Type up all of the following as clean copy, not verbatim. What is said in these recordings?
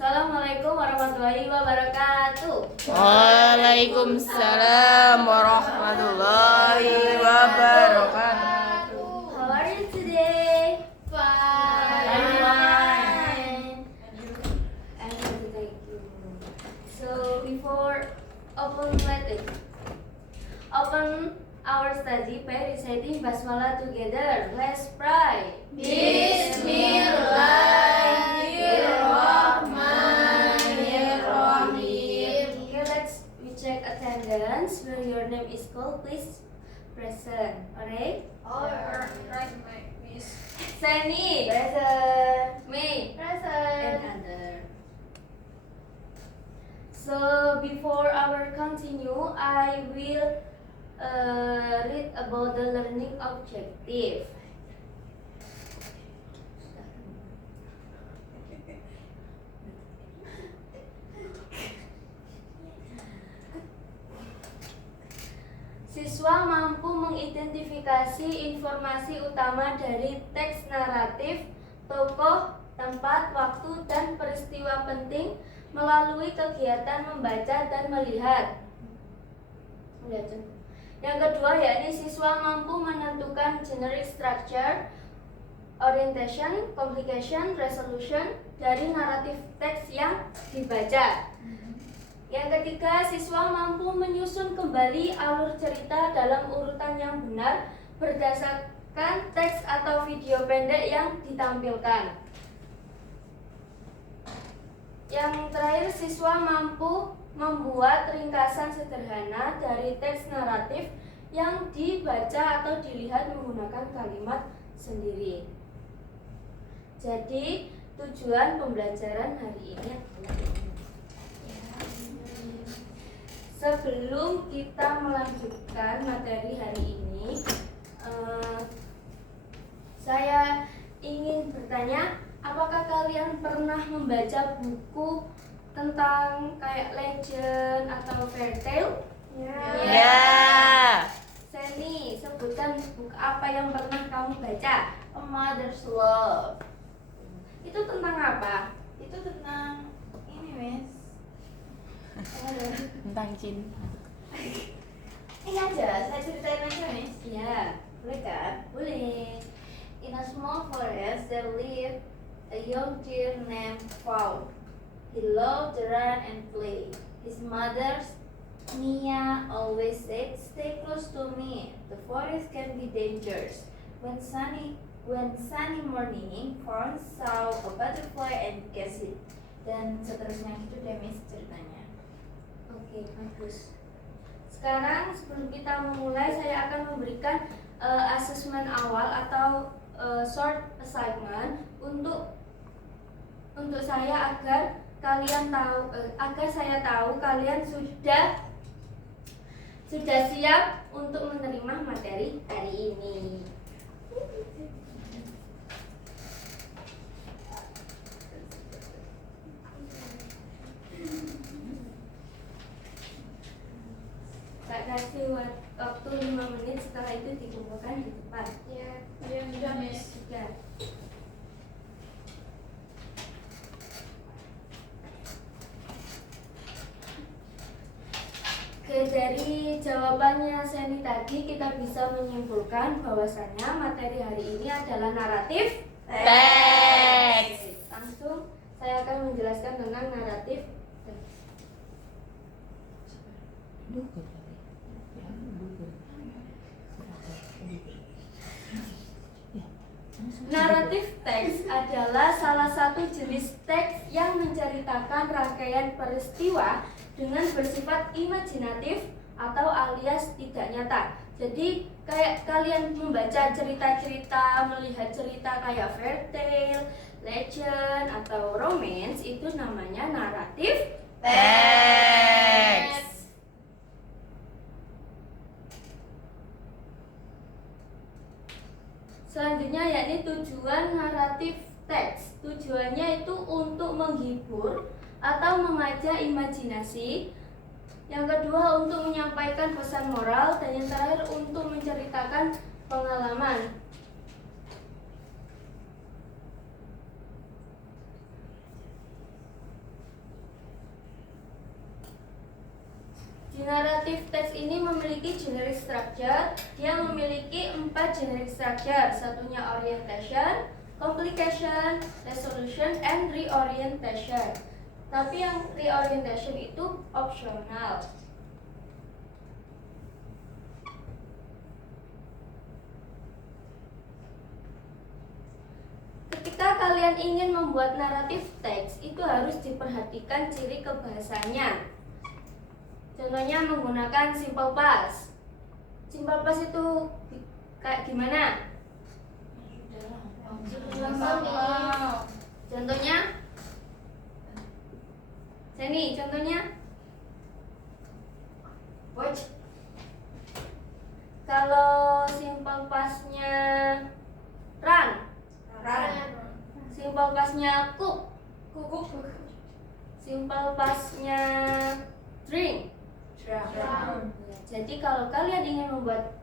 Assalamualaikum warahmatullahi wabarakatuh. Waalaikumsalam warahmatullahi wabarakatuh. How are you today? Fine. I'm fine. I'm good, thank you. So before open our study by reciting basmalah together. Let's pray. Bismillahirrahmanirrahim. Okay, we check attendance. When your name is called, please present. Alright? Alright, my miss. Sani present. May Present. and other. So before our continue, I will read about the learning objective. Siswa mampu mengidentifikasi informasi utama dari teks naratif, tokoh, tempat, waktu, dan peristiwa penting melalui kegiatan membaca dan melihat. Yang kedua, yakni siswa mampu menentukan generic structure, orientation, complication, resolution dari naratif teks yang dibaca. Yang ketiga, siswa mampu menyusun kembali alur cerita dalam urutan yang benar berdasarkan teks atau video pendek yang ditampilkan. Yang terakhir, siswa mampu membuat ringkasan sederhana dari teks naratif yang dibaca atau dilihat menggunakan kalimat sendiri. Jadi, tujuan pembelajaran hari ini adalah ini. Sebelum kita melanjutkan materi hari ini, saya ingin bertanya, apakah kalian pernah membaca buku tentang kayak legend atau fairy tale? Ya. Seni, sebutkan buku apa yang pernah kamu baca? A Mother's Love. Itu tentang apa? Itu tentang ini, Miss. Tentang cinta. Ini aja, saya ceritain aja, Miss. Ya, Boleh kan? boleh. In a small forest there lived a young deer named Paul. He loved to run and play. His mother, Mia, always said, "Stay close to me. The forest can be dangerous." When sunny morning, Paul saw a butterfly and catch it. Dan seterusnya gitu deh, Miss, ceritanya. Oke, bagus. Sekarang sebelum kita memulai, saya akan memberikan asesmen awal atau short assignment untuk saya agar kalian tahu agar saya tahu kalian sudah siap untuk menerima materi hari ini. Kak kasih waktu 5 menit, setelah itu dikumpulkan di depan. Ya, sudah, Miss. Sudah. Oke, dari jawabannya Seni tadi kita bisa menyimpulkan bahwasannya materi hari ini adalah naratif Teks. Langsung saya akan menjelaskan tentang naratif teks. Naratif teks adalah salah satu jenis teks yang menceritakan rangkaian peristiwa dengan bersifat imajinatif atau alias tidak nyata. Jadi kayak kalian membaca cerita-cerita, melihat cerita kayak fairy tale, legend, atau romance, itu namanya naratif Teks. Selanjutnya yakni tujuan naratif teks. Tujuannya itu untuk menghibur atau mengajak imajinasi. Yang kedua untuk menyampaikan pesan moral, dan yang terakhir untuk menceritakan pengalaman. Narrative text ini memiliki generic structure. Dia memiliki 4 generic structure. Satunya orientation, complication, resolution, and reorientation. Tapi yang reorientation itu opsional. Ketika kalian ingin membuat naratif teks, itu harus diperhatikan ciri kebahasanya. Contohnya menggunakan simple past. Simple past itu kayak gimana? Contohnya? Seni, contohnya? Watch. Kalau simple pastnya run. Simple pastnya cook. Simple pastnya drink. Jadi kalau kalian ingin membuat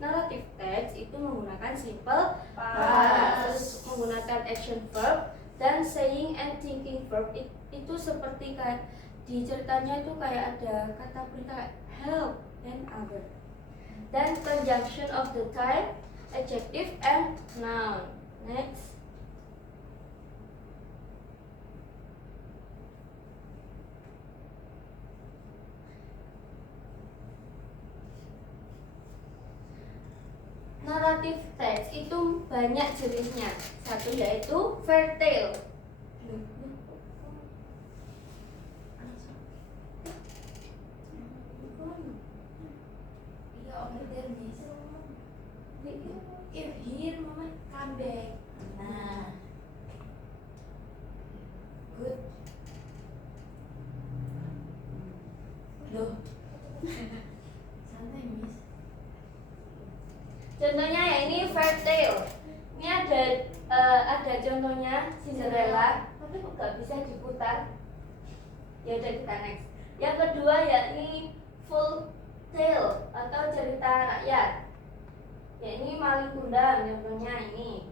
naratif teks itu menggunakan simple past, menggunakan action verb dan saying and thinking verb. Itu seperti kayak di ceritanya itu kayak ada kata berita help and other. Dan conjunction of the type adjective and noun. Next. Naratif teks itu banyak jenisnya. Satu yaitu fairy tale. Here, mama, come back. Nah, good. Loh, santai miss. Contohnya ya ini fairy tale. Ini ada contohnya Cinderella, tapi kok nggak bisa diputar? Ya udah kita next. Yang kedua yakni full tale atau cerita rakyat. Ya ini Malin Kundang contohnya ini.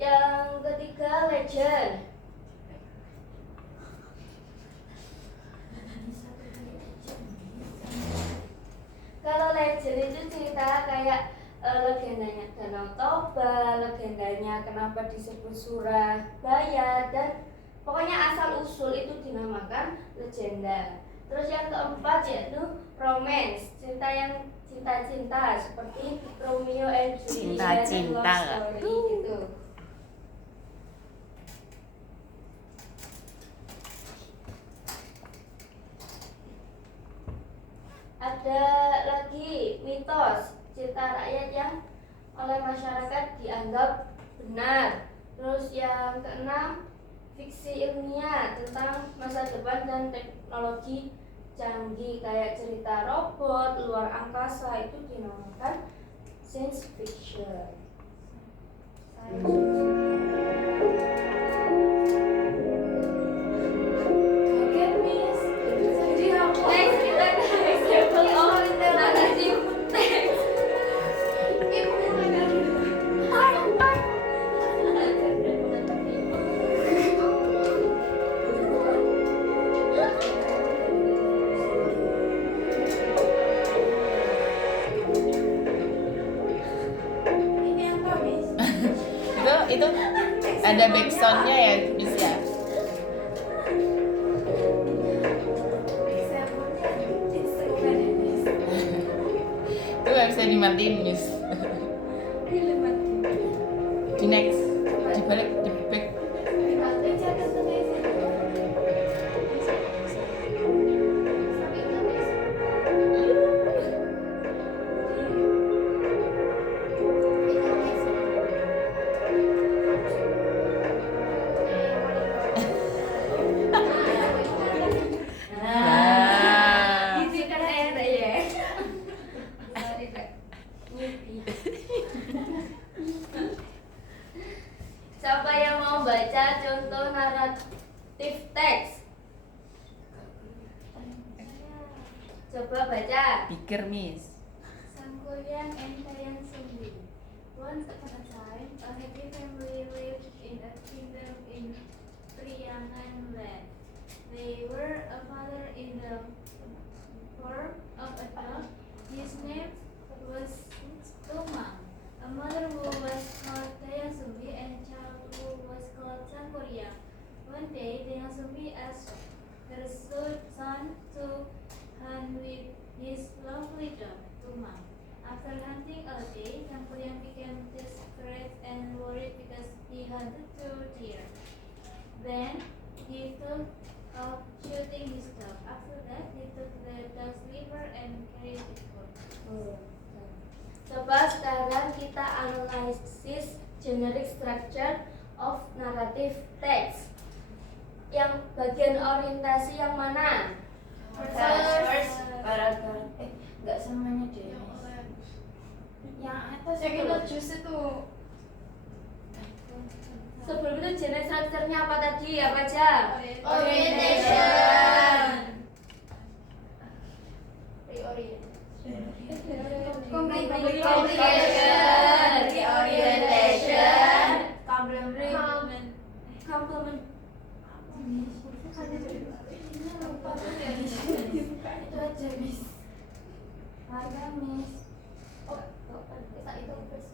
Yang ketiga legend. Kalau legend itu cerita kayak legendanya Danau Toba, legendanya kenapa disebut Surabaya, dan pokoknya asal usul itu dinamakan legenda. Terus yang keempat yaitu romance, cinta yang cinta-cinta seperti Romeo and Juliet, Cinta-cinta love story gitu. Ada lagi mitos, cerita rakyat yang oleh masyarakat dianggap benar. Terus yang keenam, fiksi ilmiah tentang masa depan dan teknologi canggih kayak cerita robot, luar angkasa, itu dinamakan science fiction. Next kita ke example of narrative text. Itu ada backsoundnya ya bisa. Itu nggak bisa dimatiin Miss. Di next, dibalik, di back. Nah, Gitu kan enak ya. Siapa yang mau baca contoh naratif teks? Coba baca. pikir Miss. Sangkuriang and Kayang Sumbi. Once upon a time, a happy family lived in a kingdom in Priangan land. They were a father in the form of a dog. His name was Tumang, a mother who was called Dayasumbi, and a child who was called Sangkoria. One day, Dayasumbi asked her son to hunt with his lovely dog, Tumang. After hunting all day, Sangkoria became desperate and worried because he hunted 2 deer. Then he thought of shooting his dog. After that, he took the dog's liver and carried it home. Coba sekarang kita analisis generic structure of narrative text. Yang bagian orientasi yang mana? First paragraph. Enggak semuanya deh. Yang atas Yang kita choose itu. Sebelum itu generic structure-nya apa tadi? Apa aja? Orientation. Complication. Reorientation. Complement. Itu aja, Miss. Harga, Miss. Oh, kita itu first.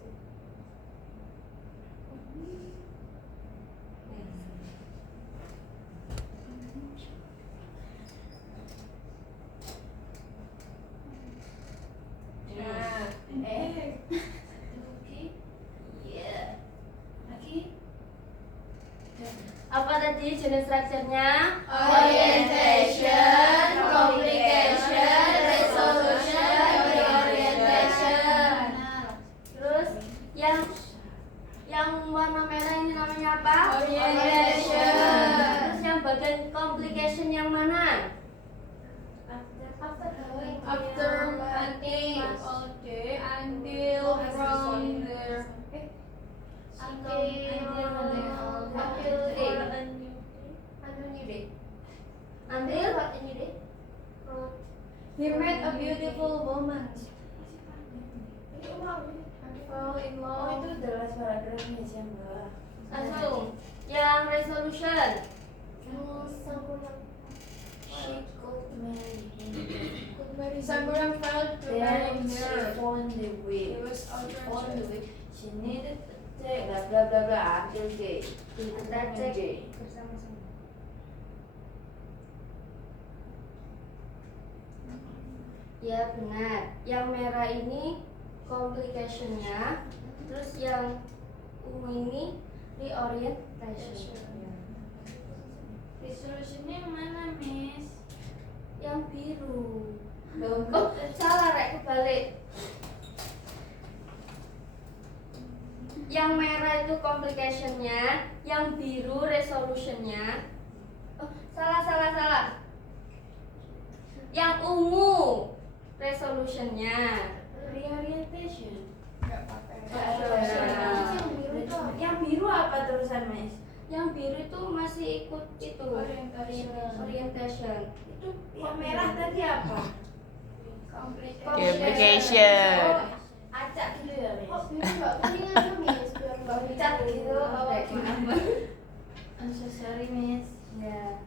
Apa tadi jenis structure-nya? Orientation, complication, resolution, reorientation. Terus yang warna merah ini namanya apa? Orientation. Terus yang bagian complication yang mana? After hunting all day until from there. Until what ini deh? He met a beautiful woman. Fall in love. itu adalah paragrafnya sih Mbak. Langsung. Yang resolution. She could marry him. Sangguram felt to marry Then she her. found the way. He was She found the outraged. way. She needed to take blah blah blah blah until day. Kita cek Day. bersama-sama. Ya benar. Yang merah ini complication-nya. Terus yang ungu ini reorientation. Resolutionnya yang mana, Miss? Yang biru. Oh, salah rek kebalik. Yang merah itu complication-nya, yang biru resolution-nya. Oh, salah. Yang ungu resolution-nya. Reorientation. Enggak pakai. Yang biru apa terusan Miss? Yang biru itu masih ikut itu orientation. Itu yang merah tadi apa? Complication. Acak gitu ya Miss. Cat gitu. I'm so sorry Miss. Ya.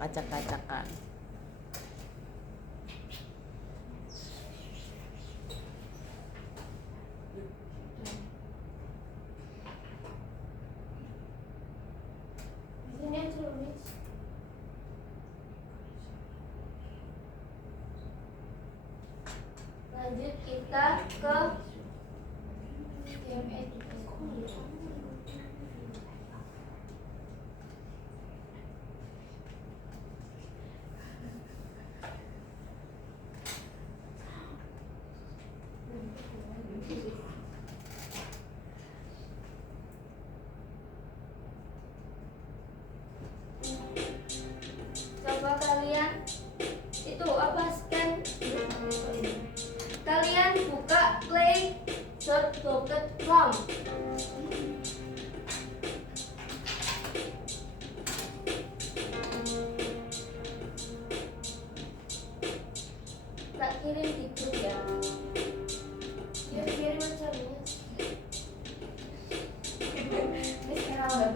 Acak-acakan. Lanjut kita ke coba kalian itu apa scan. Kalian buka play.docket.com. Tak kirim di grup ya. Kirim aja Miss.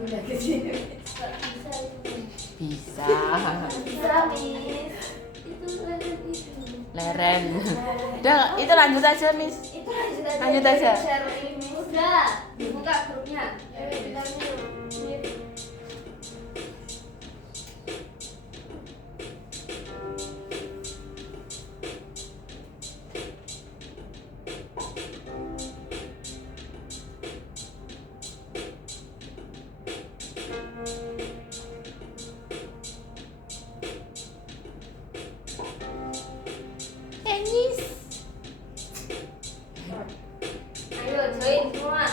pindah ke sini. Nggak bisa itu. Bisa. Bisa, Miss. Itu leren itu. Leren. Udah, itu lanjut aja, Miss. Itu lanjut aja. Lanjut aja. Share ini, Miss. Udah, buka grupnya. Ya, bilangnya dulu. Ayo join semua.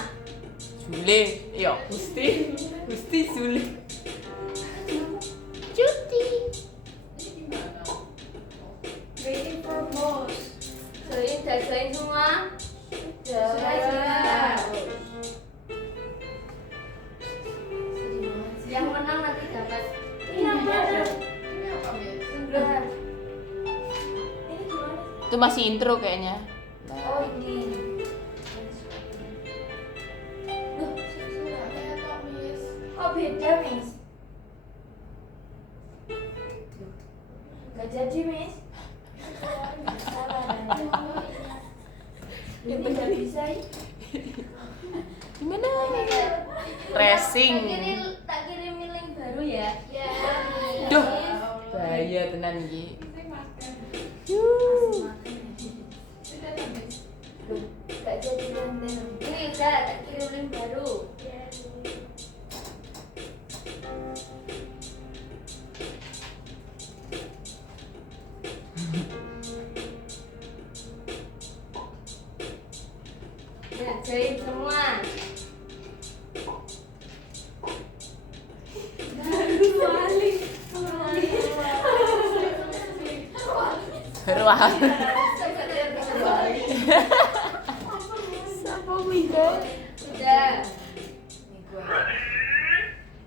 Sule, yo, Gusti Sule. Waiting for boss. Join, udah join semua. Sudah. Yang menang nanti dapat Ini apa? Ini apa, Miss? singgah. Ini gimana? Itu masih intro kayaknya. Oh, ini. Loh, Suratnya toh, Miss. Kok beda, Miss? Gak jadi, Miss. Salah. Ini gak bisa. Gimana? Racing. Tak kirim link baru ya. Ya. Duh, bahaya tenan iki. Ini makan. Sudah toh, Miss. Gak jadi nanti. Ini udah tak kirim link baru. Ya, join semua. Beruang. Sudah. Ini gue.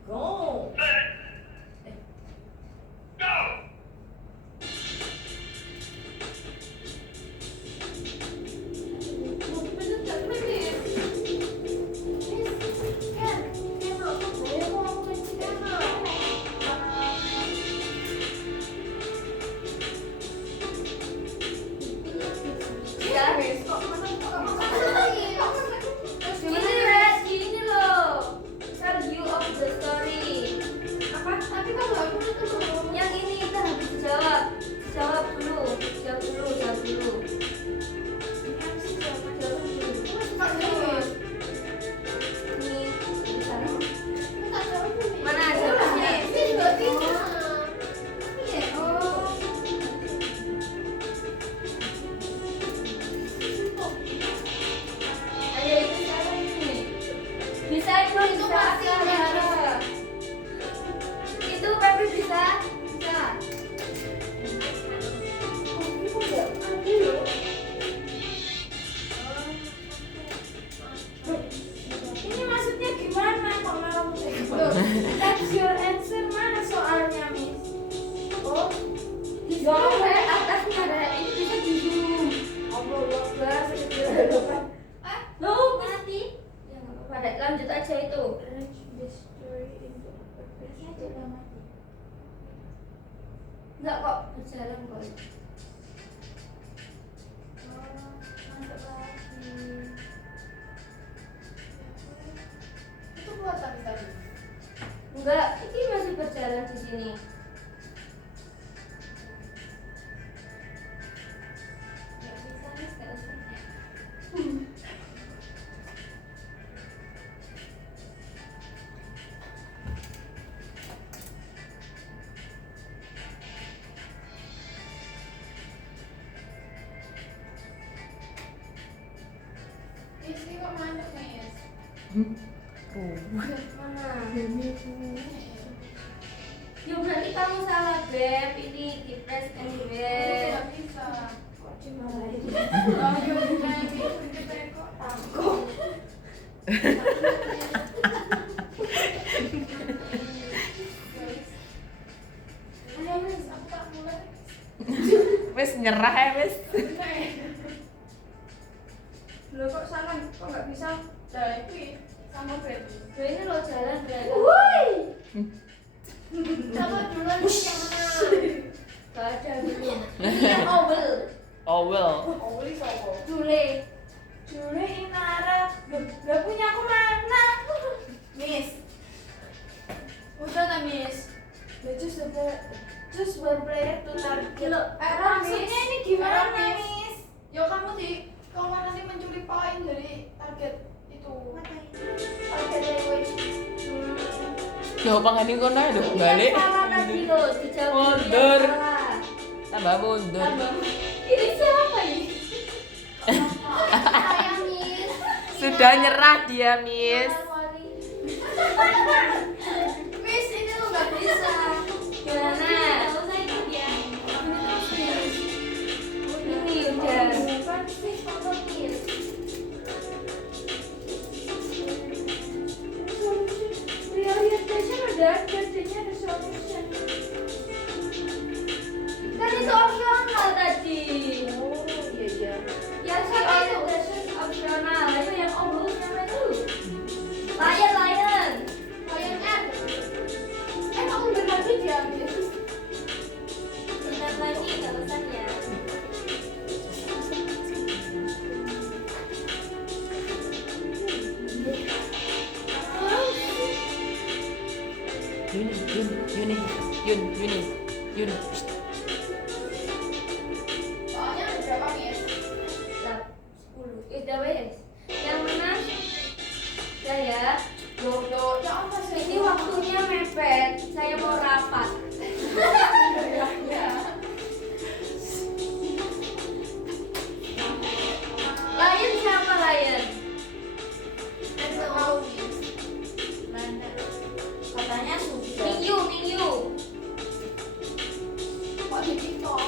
Go. Ya. Gini Res, gini loh. Tell you of the story. Apa? Tapi kan nggak boleh tuh. Yang ini kita harus dijawab. Jawab dulu. Jawab dulu. Jawab dulu. Ini di sana. Mana jawabnya? Ayo itu siapa ini? Bisa itu bisa. Itu Pepe bisa. Bisa. Ini maksudnya gimana kok malam text your answer mana soalnya, Miss? Oh, Di bawah Re, atasnya Re. Ini bisa di zoom. Allah Akbar, segede depan. Loh, mati. Ya nggak apa-apa Re. Lanjut aja itu. Arrange this story into a purpose. Aja lah mati. Enggak kok berjalan kok. Masuk lagi. Itu buat tadi. Enggak, ini masih berjalan di sini. Nggak bisa, Miss, nggak usah. Miss, ini kok mandek, Miss? Mana? Ya berarti kamu salah Beb. Ini di press anywhere. Nggak bisa. Kok dimarahin? Oh, yaudah, ini kita kok takut. Ayo, Miss. Aku tak mulai. Wes nyerah ya, wes. Loh kok salah? Kok nggak bisa? Nah, itu sama berarti. Loh, ini lo jalan Beb. Owl. Oli sopo? Jule. Jule Inara. Gak punya aku mana? Miss. Udah tak Miss? Just one player to target. Maksudnya ini gimana Miss? Ya kamu kalau nanti mencuri poin dari target itu. Target language. Jawaban ini kono ya Iya, balik. salah tadi loh, dijawab dulu yang Mundur. salah. Tambah mundur. Ini siapa ini? Saya Miss. Sudah nyerah dia, Miss. Miss ini lo nggak bisa. Gimana? Kalau saya ikut ya. Ini udah. Bukan Miss, foto Miss. Prioritasi ada, jadinya ada solution. Kan itu opsional tadi. Oh iya. Ya siapa itu? Opsional. Itu yang dulu siapa itu? Lion. Lion Air. Kamu berbagi dia Miss. Benar lagi alasannya. Yuni. Soalnya ada berapa Miss? 10. Udah wes. Yang menang saya. Loh, ya apa sih? Ini waktunya mepet. Saya mau rapat. Lion siapa Lion? Ada tahu Miss. Mana? Katanya sudah. Mingyu. Kok di TikTok?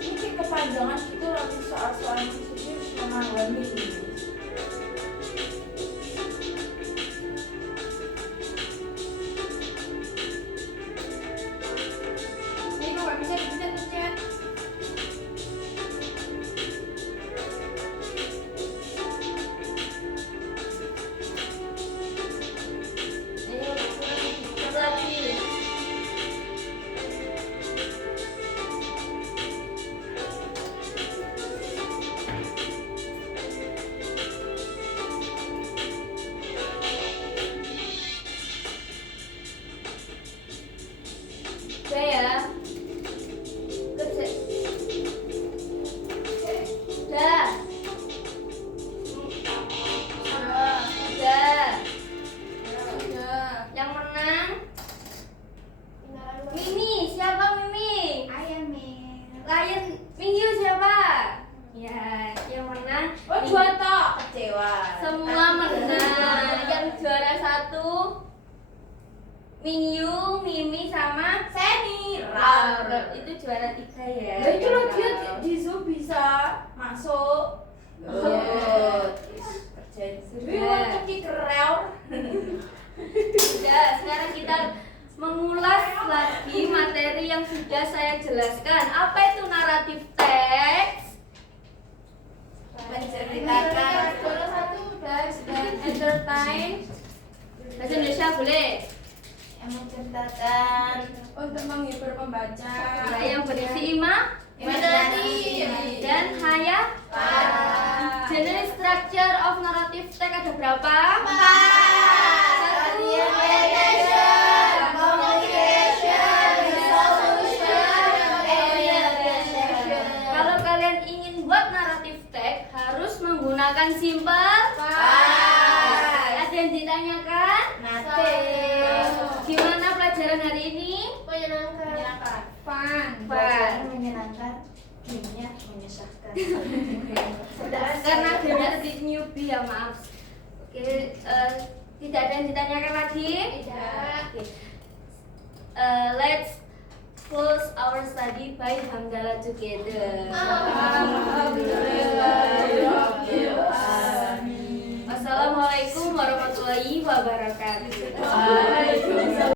Ini kepanjangan itu lagi soal-soal musiknya memahami. Ini kok bisa dipencet. Ayo, satu lagi. Udah ya. Kerja. Udah. Udah. Yang menang Mimi. Siapa Mimi? Ayah Miss. Lion Mingyu siapa? Ya, yang menang Oh, dua tok. Kecewa. semua menang. Yang juara 1 Mingyu, Mimi sama Seni. Itu juara 3 ya. Lah itu loh dia di Zoom bisa masuk. Kerjain sendiri. Untuk kerel. Sudah, sekarang kita mengulas lagi materi yang sudah saya jelaskan. Apa itu naratif teks? Menceritakan. Juara satu udah Dan entertain. Bahasa Indonesia boleh. Yang menceritakan. untuk menghibur pembaca. Ya, yang berisi Imajinasi. dan hayal. General structure of narrative text ada berapa? 1, kalau kalian ingin buat naratif text harus menggunakan simple past. Ada yang ditanyakan? Gimana pelajaran hari ini? Menyenangkan. Fun. Pelajaran menyenangkan, gamenya menyesatkan. Karena gamenya tadi newbie ya, maaf. Oke, tidak ada yang ditanyakan lagi? Tidak. Oke. Let's close our study by hamdalah together. Wassalamualaikum warahmatullahi wabarakatuh.